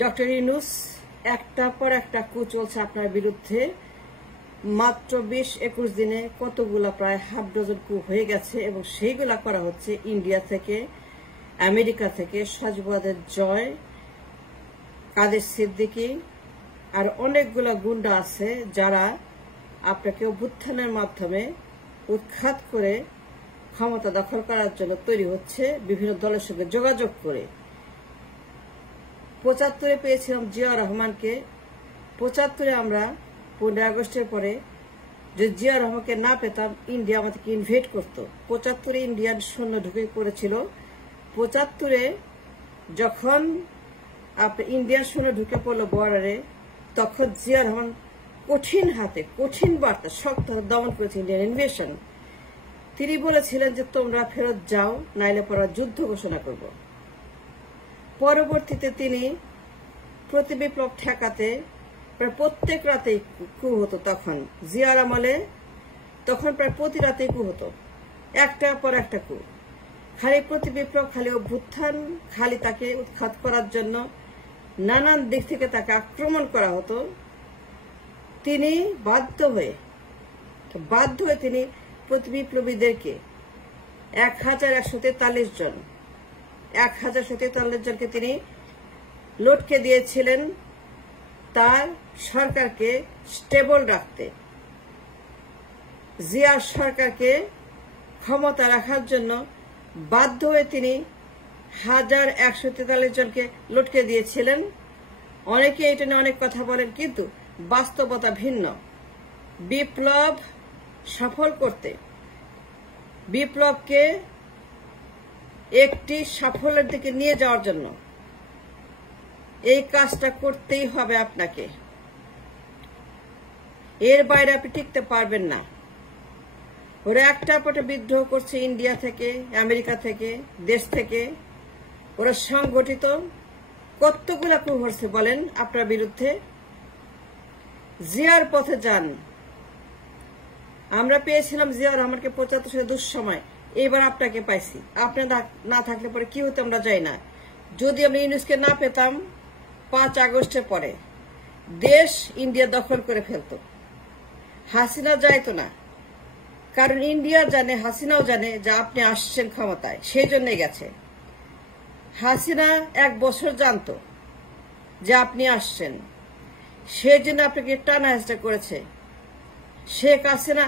Doctor Yunus একটার পর একটা কু চলছে আপনার বিরুদ্ধে। মাত্র 20-21 দিনে কতগুলা প্রায় হাফ ডজন কু হয়ে গেছে এবং সেইগুলা করা হচ্ছে ইন্ডিয়া থেকে, আমেরিকা থেকে। সাজবাদের জয়, কাদের সিদ্দিকী আর অনেকগুলা গুন্ডা আছে যারা আপনাকে অভ্যুত্থানের মাধ্যমে উৎখাত করে ক্ষমতা দখল করার জন্য তৈরি হচ্ছে বিভিন্ন দলের সঙ্গে যোগাযোগ করে। 75-এ পেয়েছিলাম জিয়া রহমানকে। 75-এ আমরা 15 আগস্টের পরে যে জিয়া রহমানকে না পেতাম, ইন্ডিয়া আমাদেরকে ইনভেট করত। 75-এ ইন্ডিয়ান সৈন্য ঢুকে পড়েছিল। 75-এ যখন আপনার ইন্ডিয়ান সৈন্য ঢুকে পড়লো বর্ডারে, তখন জিয়া রহমান কঠিন হাতে, কঠিন বার্তা, শক্ত দমন করেছে ইন্ডিয়ান ইনভেশন। তিনি বলেছিলেন যে তোমরা ফেরত যাও, নাইলে পরে যুদ্ধ ঘোষণা করব। পরবর্তীতে তিনি প্রতিবিপ্লব ঠেকাতে প্রায় প্রত্যেক রাতেই কু হতো। তখন জিয়ার আমলে তখন প্রায় প্রতি রাতেই কু হতো, একটার পর একটা কু। খালি প্রতিবিপ্লব, খালি অভ্যুত্থান, খালি তাকে উৎখাত করার জন্য নানান দিক থেকে তাকে আক্রমণ করা হতো। তিনি বাধ্য হয়ে তিনি প্রতিবিপ্লবীদেরকে 1143 জন 1143 জনকে তিনি লটকে দিয়েছিলেন তার সরকারকে স্টেবল রাখতে। জিয়ার সরকারকে ক্ষমতা রাখার জন্য বাধ্য হয়ে তিনি 1143 জনকে লটকে দিয়েছিলেন। অনেকে এটা নিয়ে অনেক কথা বলেন, কিন্তু বাস্তবতা ভিন্ন। বিপ্লব সফল করতে, বিপ্লবকে একটি সাফল্যের দিকে নিয়ে যাওয়ার জন্য এই কাজটা করতেই হবে আপনাকে। এর বাইরে আপনি টিকতে পারবেন না। ওরা একটা পটে বিদ্রোহ করছে ইন্ডিয়া থেকে, আমেরিকা থেকে, দেশ থেকে। ওরা সংগঠিত কতগুলা কু হচ্ছে বলেন আপনার বিরুদ্ধে। জিয়ার পথে যান। আমরা পেয়েছিলাম জিয়া রহমানকে 75 সালে দুঃসময়, এবার আপনাকে পাইছি। আপনি না থাকলে পরে কি হতো আমরা যাই না। যদি আমরা ইউনূসকে না পেতাম, 5 আগস্টের পরে দেশ ইন্ডিয়া দখল করে ফেলত। হাসিনা যাইতো না, কারণ ইন্ডিয়া জানে, হাসিনাও জানে যে আপনি আসছেন ক্ষমতায়, সেই জন্যই গেছে। হাসিনা 1 বছর জানতো যে আপনি আসছেন, সেই জন্য আপনাকে টানা হেঁচড়া করেছে। শেখ হাসিনা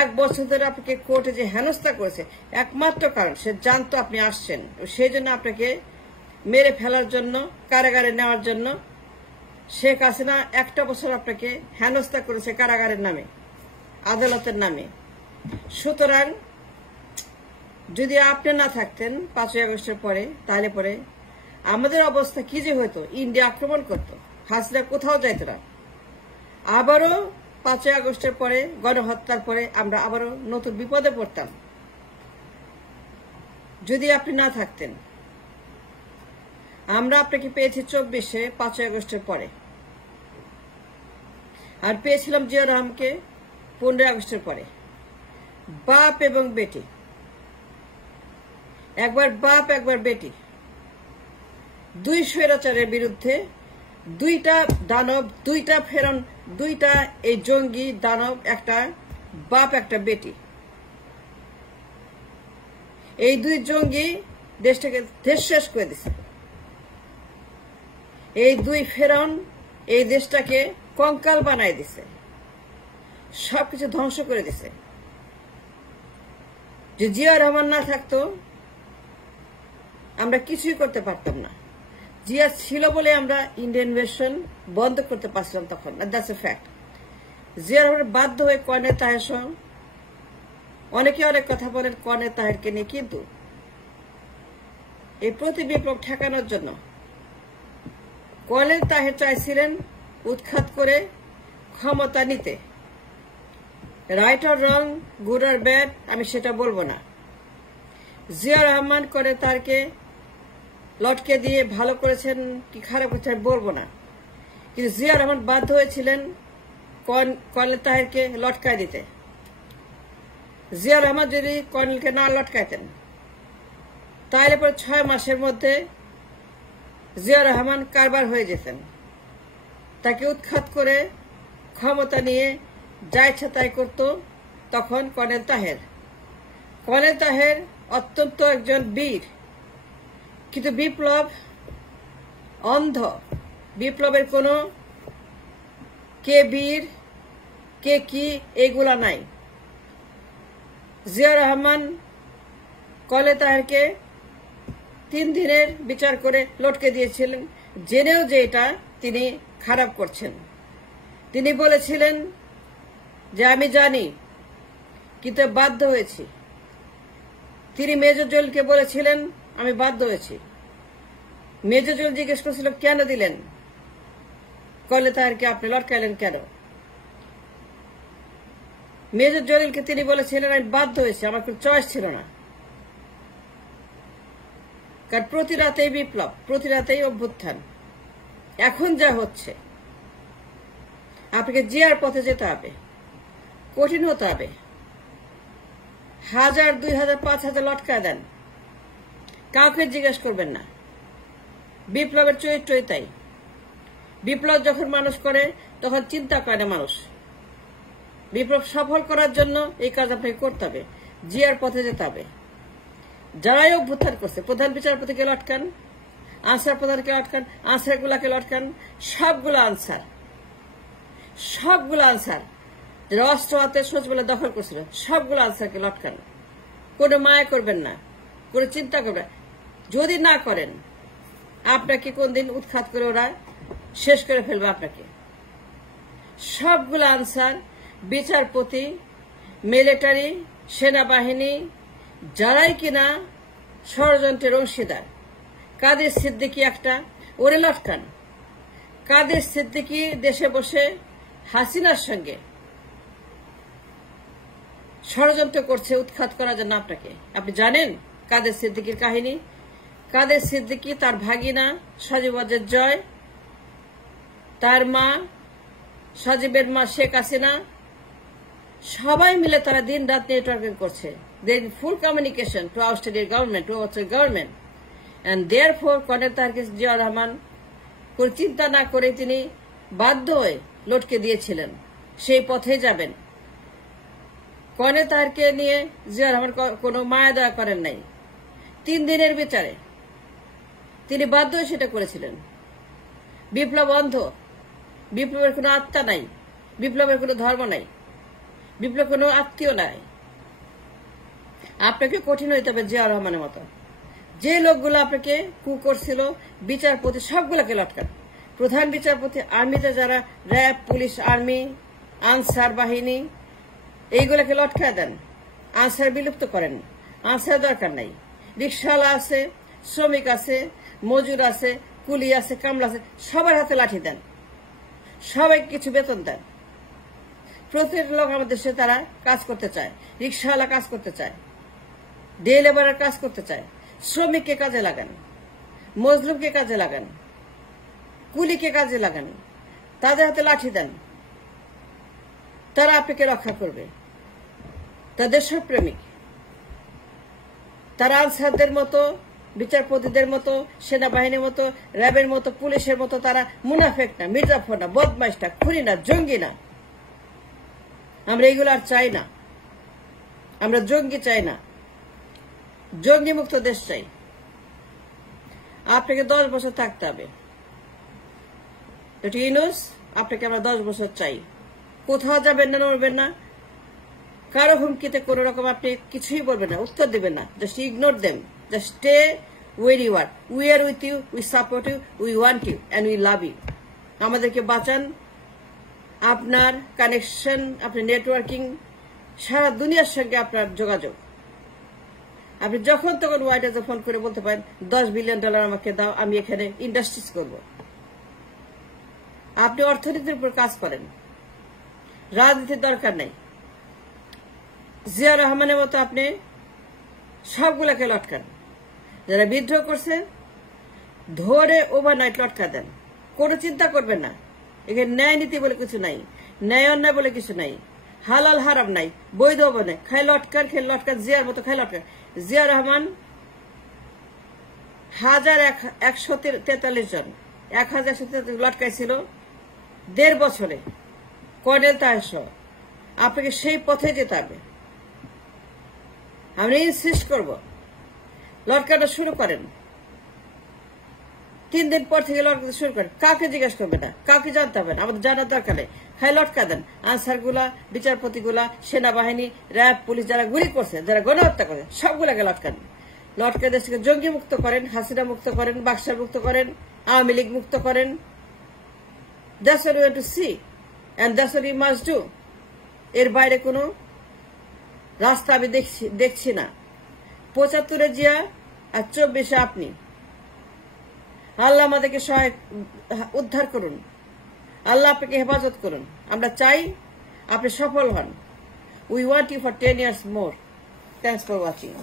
1 বছর ধরে আপনাকে কোর্টে যে হেনস্থা করেছে, একমাত্র কারণ সে জানতো আপনি আসছেন। সেই জন্য আপনাকে মেরে ফেলার জন্য, কারাগারে নেওয়ার জন্য শেখ হাসিনা 1টা বছর আপনাকে হেনস্থা করেছে কারাগারের নামে, আদালতের নামে। সুতরাং যদি আপনি না থাকতেন 5 আগস্টের পরে, তাহলে পরে আমাদের অবস্থা কি যে হতো। ইন্ডিয়া আক্রমণ করত, হাসিনা কোথাও যাইত না। আবারও 5 আগস্টের পরে, গণহত্যার পরে আমরা আবারও নতুন বিপদে পড়তাম যদি আপনি না থাকতেন। আমরা আপনাকে পেয়েছি 24-এ 5 আগস্টের পরে, আর পেয়েছিলাম জিয়া রহমানকে 15 আগস্টের পরে। বাপ এবং বেটি, একবার বাপ একবার বেটি, 2 স্বৈরাচারের বিরুদ্ধে 2টা দানব, 2টা ফেরন, 2টা এই জঙ্গি দানব, একটা বাপ একটা বেটি। এই 2 জঙ্গি দেশটাকে দেশ শেষ করে দিছে। এই 2 ফেরন এই দেশটাকে কঙ্কাল বানায় দিছে, সবকিছু ধ্বংস করে দিছে। যে জিয়া রহমান না থাকতো আমরা কিছুই করতে পারতাম না। জিয়া ছিল বলে আমরা ইন্ডিয়ান ইনভেশন বন্ধ করতে পারছিলাম তখন। That's a fact. Zia Rahman বাধ্য হয়ে কর্নেল তাহের সহ, অনেকে অনেক কথা বলেন কর্নেল তাহেরকে নিয়ে, কিন্তু এই প্রতিবিপ্লব ঠেকানোর জন্য কর্নেল তাহের চাইছিলেন উৎখাত করে ক্ষমতা নিতে। রাইট অর রং, গুড আর ব্যাড, আমি সেটা বলবো না। জিয়া রহমান করে তারকে লটকে দিয়ে ভালো করেছেন কি খারাপ করেছেন বলবো না, কিন্তু জিয়া রহমান বাধ্য হয়েছিলেন কর্নেল তাহেরকে লটকায় দিতে। জিয়া রহমান যদি কর্নেলকে না লটকাইতেন, তাহলে পরে 6 মাসের মধ্যে জিয়া রহমান কারবার হয়ে যেতেন। তাকে উৎখাত করে ক্ষমতা নিয়ে যা ইচ্ছা তাই করত তখন কর্নেল তাহের। কর্নেল তাহের অত্যন্ত একজন বীর, কিন্তু বিপ্লব অন্ধ। বিপ্লবের কোনো কে বীর কে কি এগুলা নাই। জিয়া রহমান কর্নেল তাহেরকে 3 দিনের বিচার করে লটকে দিয়েছিলেন, জেনেও যে এটা তিনি খারাপ করছেন। তিনি বলেছিলেন যে আমি জানি, কিন্তু বাধ্য হয়েছি। তিনি মেজর জলিলকে বলেছিলেন আমি বাধ্য হয়েছি। মেজর জলিল জিজ্ঞেস করেছিল কেন দিলেন কর্নেল তাহেরকে, আপনি লটকাইলেন কেন? মেজর জলিলকে তিনি বলেছিলেন আমি বাধ্য হয়েছি, আমার কোনো চয়েস ছিল না। কারণ প্রতি রাতেই বিপ্লব, প্রতি রাতেই অভ্যুত্থান। এখন যা হচ্ছে, আপনাকে জিয়ার পথে যেতে হবে, কঠিন হতে হবে। 1000, 2000, 5000 লটকায় দেন, কাউকে জিজ্ঞেস করবেন না। বিপ্লবের চরিত্রই তাই। বিপ্লব যখন মানুষ করে তখন চিন্তা করে না মানুষ। বিপ্লব সফল করার জন্য এই কাজ আপনাকে করতে হবে, জিয়ার পথে যেতে হবে। যারাই অভ্যুত্থান করছে, প্রধান বিচারপতিকে লটকান, আনসার প্রধানকে লটকান, আনসারগুলাকে লটকান, সবগুলো আনসার, যারা অস্ত্র হাতে সচিবালয় দখল করছিল সবগুলো আনসারকে লটকান। কোনো মায়া করবেন না, কোনো চিন্তা করবেন না। যদি না করেন আপনাকে কোনদিন উৎখাত করে ওরা শেষ করে ফেলবে আপনাকে। সবগুলো আনসার, বিচারপতি, মিলিটারি, সেনাবাহিনী, যারাই কিনা ষড়যন্ত্রের অংশীদার। কাদের সিদ্দিকী একটা, ওরে লটকান। কাদের সিদ্দিকী দেশে বসে হাসিনার সঙ্গে ষড়যন্ত্র করছে উৎখাত করার জন্য আপনাকে। আপনি জানেন কাদের সিদ্দিকীর কাহিনী? কাদের সিদ্দিকী, তার ভাগিনা সজীব জয়, তার মা, সজীবের মা শেখ হাসিনা, সবাই মিলে তারা দিন রাত নেটওয়ার্কিং করছে। They in full communication to oust the government, to oust the government. And therefore, colonel তাহেরকে জিয়া রহমান কোন চিন্তা না করে তিনি বাধ্য হয়ে লটকে দিয়েছিলেন। সেই পথে যাবেন। কর্নেল তাহেরকে নিয়ে জিয়া রহমান কোনো মায়া দয়া করেন নাই। 3 দিনের বিচারে তিনি বাধ্য হয়ে সেটা করেছিলেন। বিপ্লব অন্ধ, বিপ্লবের কোনো আত্মা নাই, বিপ্লবের কোনো ধর্ম নাই, বিপ্লব কোনো আত্মীয় নাই। আপনাকে কঠিন হইতে হবে জিয়া রহমানের মতো। যে লোকগুলো আপনাকে কু করছিল, বিচারপতি সবগুলোকে লটকান। প্রধান বিচারপতি, আর্মিতে যারা র্যাব, পুলিশ, আর্মি, আনসার বাহিনী, এইগুলোকে লটকায় দেন। আনসার বিলুপ্ত করেন, আনসার দরকার নাই। রিক্সাওয়ালা আছে, শ্রমিক আছে, মজুর আছে, কুলি আছে, কামলা আছে, সবার হাতে লাঠি দেন, সবাই কিছু বেতন দেন। প্রত্যেক লোক আমাদের দেশে তারা কাজ করতে চায়। রিক্সাওয়ালা কাজ করতে চায়, ডে লেবারের কাজ করতে চায়। শ্রমিককে কাজে লাগান, মজলুমকে কাজে লাগান, কুলিকে কাজে লাগান, তাদের হাতে লাঠি দেন। তারা আপনাকে রক্ষা করবে। তাদের দেশপ্রেমিক, তারা আনসারদের মতো, বিচারপতিদের মতো, সেনাবাহিনীর মতো, র্যাবের মতো, পুলিশের মতো তারা মুনাফেক না, মির্জাফর না, বদমাইশ না, খুনি না, জঙ্গি না। আমরা এইগুলো আর চাই না। আমরা জঙ্গি চাই না, জঙ্গি মুক্ত দেশ চাই। আপনাকে 10 বছর থাকতে হবে। ইউনূস, আপনাকে আমরা 10 বছর চাই। কোথাও যাবেন না, নড়বেন না, কারো হুমকিতে কোন রকম আপনি কিছুই বলবেন না, উত্তর দেবেন না। Just ignore them, just stay where you are. We are with you, we support you, we want you and we love you. আমাদেরকে বাঁচান। আপনার কানেকশন, আপনার নেটওয়ার্কিং, সারা দুনিয়ার সঙ্গে আপনার যোগাযোগ। আপনি যখন তখন হোয়াইট হাউসে ফোন করে বলতে পারেন $10 বিলিয়ন আমাকে দাও, আমি এখানে ইন্ডাস্ট্রিজ করব। আপনি অর্থনীতির উপর কাজ করেন, রাজনীতির দরকার নাই। জিয়া রহমানের মতো আপনি সবগুলোকে লটকান। যারা বিদ্রোহ করছে ধরে ওভারনাইট লটকা দেন, কোনো চিন্তা করবেন না। এখানে ন্যায় নীতি বলে কিছু নাই, ন্যায় অন্যায় বলে কিছু নাই, হালাল হারাম নাই, বৈধ বনে খাই লটকান, জিয়ার মতো খাই লটকান। জিয়া রহমান 1143 জন 1143 লটকাইছিল 1.5 বছরে কর্নেল তাহের সহ। আপনাকে সেই পথে যেতে হবে। আমি ইনসিস্ট করব লটকাটা শুরু করেন। 3 দিন পর থেকে লটকাতে শুরু করেন। কাউকে জিজ্ঞেস করবে না, কাউকে জানতে হবে না, আমাদের জানার দরকার নেই। খাই লটকা দেন। আনসার গুলা, বিচারপতি গুলা, সেনাবাহিনী, র্যাব, পুলিশ যারা গুলি করছে, যারা গণহত্যা করে, সবগুলাকে লটকান। লটকা দেশকে জঙ্গি মুক্ত করেন, হাসিনা মুক্ত করেন, বাকশাল মুক্ত করেন, আওয়ামী লীগ মুক্ত করেন। That's what we want to see and that's what we must do. এর বাইরে কোনো রাস্তা আমি দেখছি না। 75-এ জিয়া আর 24-এ আপনি। আল্লাহ আমাদেরকে উদ্ধার করুন, আল্লাহ আপনাকে হেফাজত করুন। আমরা চাই আপনি সফল হন। We want you for 10 years more. Thanks for watching.